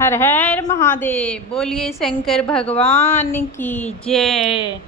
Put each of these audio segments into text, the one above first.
हर हर महादेव। बोलिए शंकर भगवान की जय।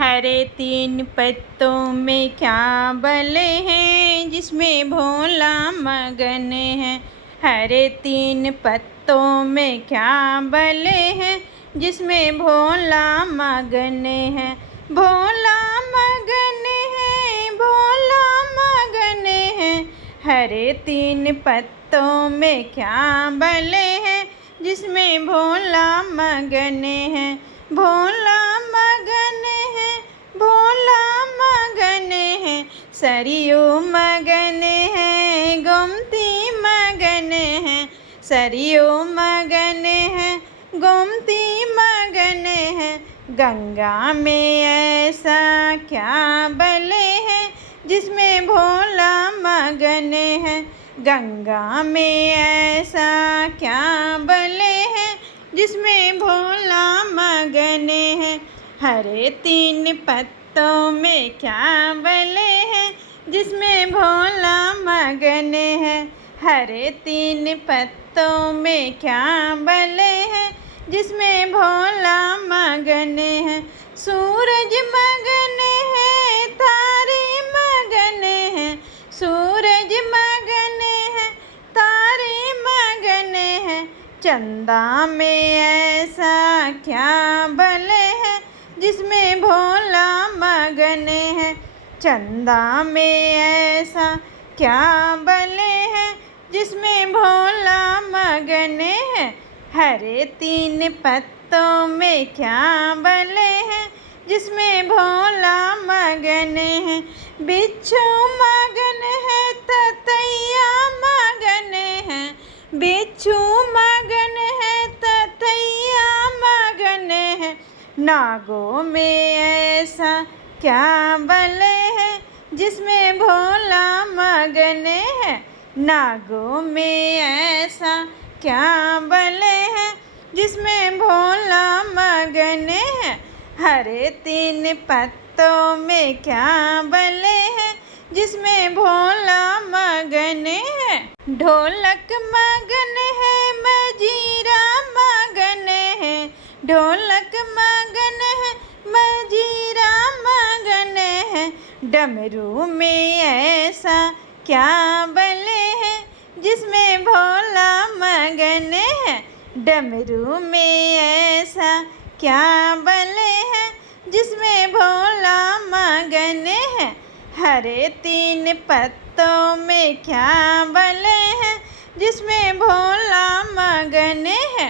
हरे तीन पत्तों में क्या बल है, जिसमें भोला मगन है। हरे तीन पत्तों में क्या बल है, जिसमें भोला मगन है। भोला मगन है, भोला मगन है। हरे तीन पत्तों में क्या बल है, जिसमें भोला मगन है। भोला मगन है, भोला मगन है। सरयू मगन है, गोमती मगन है। सरयू मगन है, गोमती मगन है। गंगा में ऐसा क्या बल है, जिसमें भोला मगन है। गंगा में ऐसा क्या बल है, जिसमें भोला मगन है। हरे तीन पत्तों में क्या बल है, जिसमें भोला मगन है। हरे तीन पत्तों में क्या बल है, जिसमें भोला मगन है। सूरज मगन है, तारे मगन है। सूरज मगन है, तारे मगन है। चंदा में ऐसा क्या बल है, जिसमें भोला मगन है। चंदा में ऐसा क्या बल है, जिसमें भोला मगन है। हरे तीन पत्तों में क्या बल है, जिसमें भोला मगन है। बिच्छू मगन है, ततैया मगन है। बिच्छू मगन है, ततैया मगन है। नागों में ऐसा क्या बल है, जिसमें भोला मगन है। नागों में ऐसा क्या बल है, जिसमें भोला मगन है। हरे तीन पत्तों में क्या बल है, जिसमें भोला मगन है। ढोलक मगन है, मजीरा मगन है। ढोलक मगन है, मजीरा मगन है। डमरू में ऐसा क्या बल है, जिसमें भोला मगन है। डमरू में ऐसा क्या बल है, जिसमें भोला मगन है। हरे तीन पत्तों में क्या बल है, जिसमें भोला मगन है।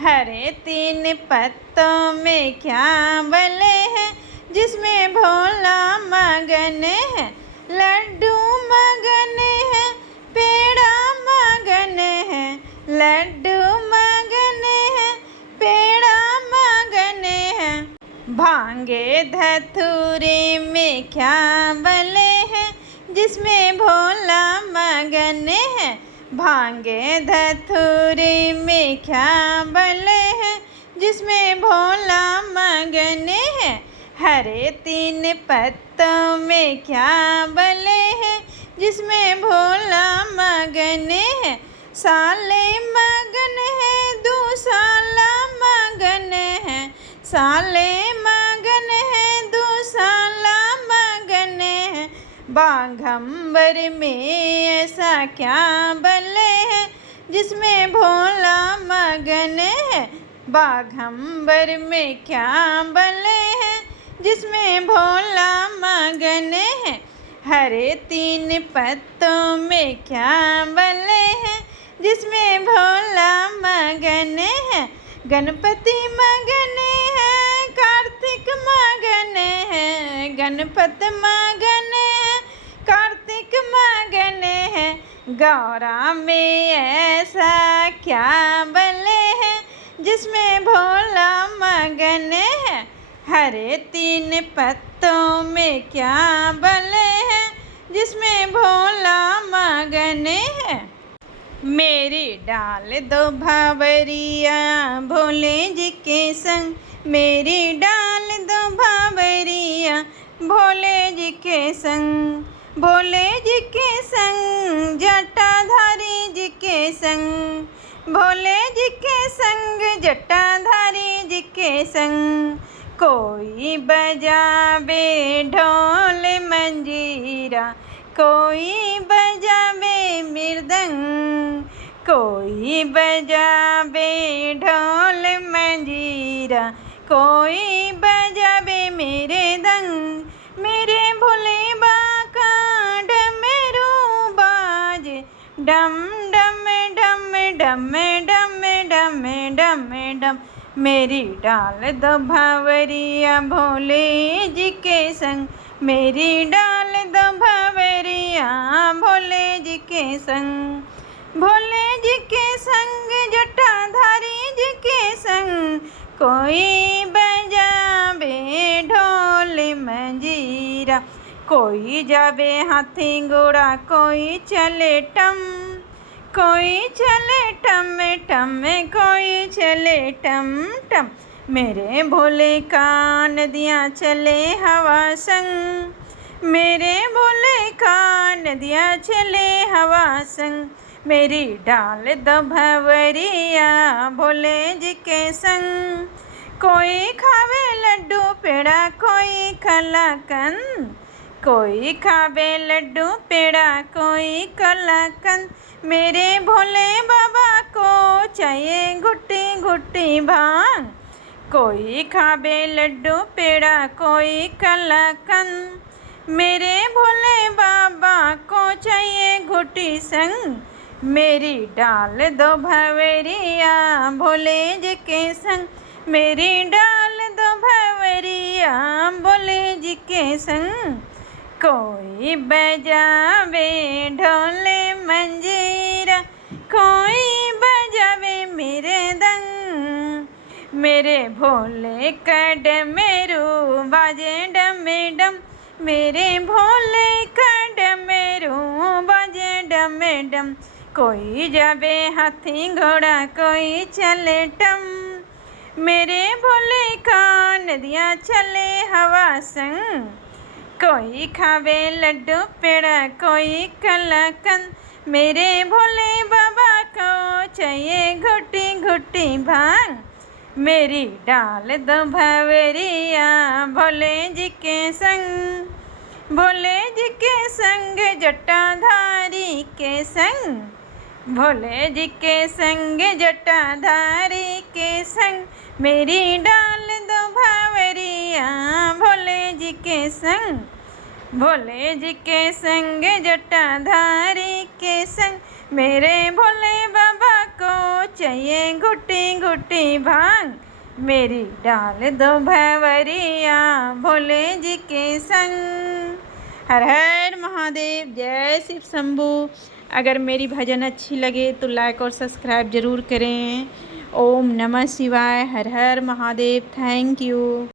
हरे तीन पत्तों में क्या बल है, जिसमें भोला मगन है। लड्डू मगन है, पेड़ा मगन है। लड्डू मगन है, पेड़ा मगन है। भांगे धतूरे में क्या बल है, जिसमें भोला मगन है। भांगे धतूरे में क्या बल है, जिसमें भोला मगन है। हरे तीन पत्तों में क्या बल है, जिसमें भोला मगन है। साले मगन है, दूसाला मगन है। साले मगन है, दूसाला मगन है। बाघंबर में ऐसा क्या बल है, जिसमें भोला मगन है। बाघंबर में क्या बल है, जिसमें भोला मगन है। हरे तीन पत्तों में क्या बल है, जिसमें भोला मगन है। गणपति मगन है, कार्तिक मगन है। गणपति मगन है, कार्तिक मगन है। गौरा में ऐसा क्या बल है, जिसमें भोला मगन है। हरे तीन पत्तों में क्या बल है, जिसमें भोला मगन है। मेरी डाल दो भावरिया भोले जी के संग। मेरी डाल दो भावरिया भोले जी के संग। भोले जी के संग, जटाधारी जी के संग। भोले जी के संग, जटाधारी जी के संग। कोई बजावे ढोल मंजीरा, कोई बजावे मृदंग, कोई बजावे ढोल मंजीरा, कोई बजावे मेरे दंग। मेरे भोले बाका डमरू बाज, डम डम डम डम डम डम डम डम। मेरी डाल दो भंवरिया भोले जी के संग, मेरी डाल दो भंवरिया भोले जी के संग। भोले जी के संग, जटाधारी जी के संग, कोई बजावे ढोल मंजीरा, कोई जावे हाथी घोड़ा, कोई चले टम, कोई चले टम टम, कोई चले टम टम। मेरे भोले का नदियाँ चले हवा संग, मेरे भोले का नदियाँ चले हवा संग। मेरी डाल दो भंवरिया भोले जी के संग। कोई खावे लड्डू पेड़ा, कोई कलाकंद, कोई खावे लड्डू पेड़ा, कोई कलाकंद। मेरे भोले बाबा को चाहिए घुट्टी घुट्टी भांग, कोई खावे लड्डू पेड़ा, कोई कलाकंद। मेरे भोले बाबा को चाहिए घुट्टी संग, मेरी डाल दो भंवरिया भोले जी के संग, मेरी डाल दो भंवरिया भोले जी के संग। कोई बजावे ढोले मंजीरा, कोई बजावे मेरे दंग। मेरे भोले का डमरू बाजे डम डम, मेरे भोले का डमरू बाजे डम डम। कोई जावे हाथी घोड़ा, कोई चले टम, मेरे भोले का नदियाँ चले हवा संग। कोई खावे लड्डू पेड़ा, कोई कलाकंद। मेरे भोले बाबा को चाहिए घुट्टी घुट्टी भांग, मेरी डाल दो भंवरिया भोले जी के संग। भोले जी के संग, जटाधारी के संग, भोले जी के संग, जटाधारी के संग। मेरी डाल दो भंवरिया भोले जी के संग, भोले जी के संग, जटाधारी के संग। मेरे भोले बाबा को चाहिए घुट्टी घुट्टी भांग, मेरी डाल दो भंवरिया भोले जी के संग। हर हर महादेव, जय शिव शंभू। अगर मेरी भजन अच्छी लगे तो लाइक और सब्सक्राइब ज़रूर करें। ओम नमः शिवाय। हर हर महादेव। Thank you.